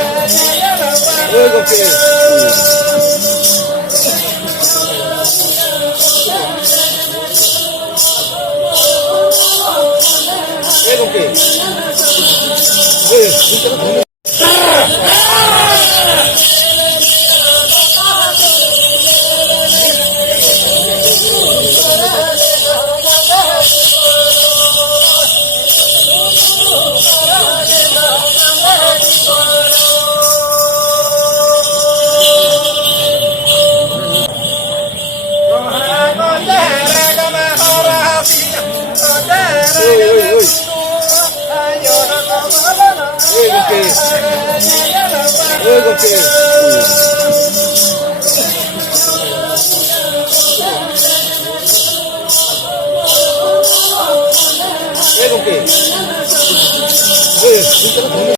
Ê, con kìa. Ê, con kìa. Ê, đi cho nó thẳng. Ui, ui, ui. Ê, con kìa. Ê, con kìa. Ê, con kìa. Ê, đi cho nó thẳng.